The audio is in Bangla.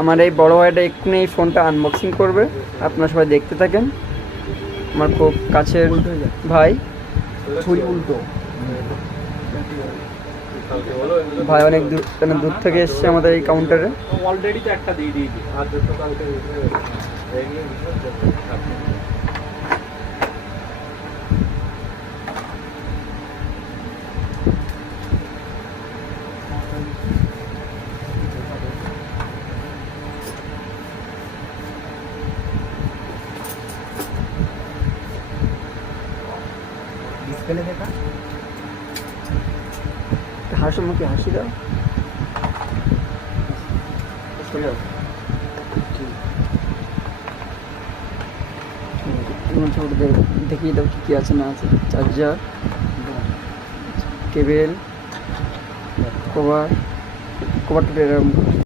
আমার এই বড় ভাইটা এক্ষুনি এই ফোনটা আনবক্সিং করবে, আপনারা সবাই দেখতে থাকেন। আমার খুব কাছের ভাই, উল্টো ভাই অনেক দূর থেকে এসছে আমাদের এই কাউন্টারে। অলরেডি তো একটা দিয়ে দিয়েছি আর দুটো কালকে ডিসপ্লে দেখা হাসি মুখে হাসি দাও। দেখিয়ে দাও কি আছে না আছে। চার্জার, কেবেল, কভারটা এরকম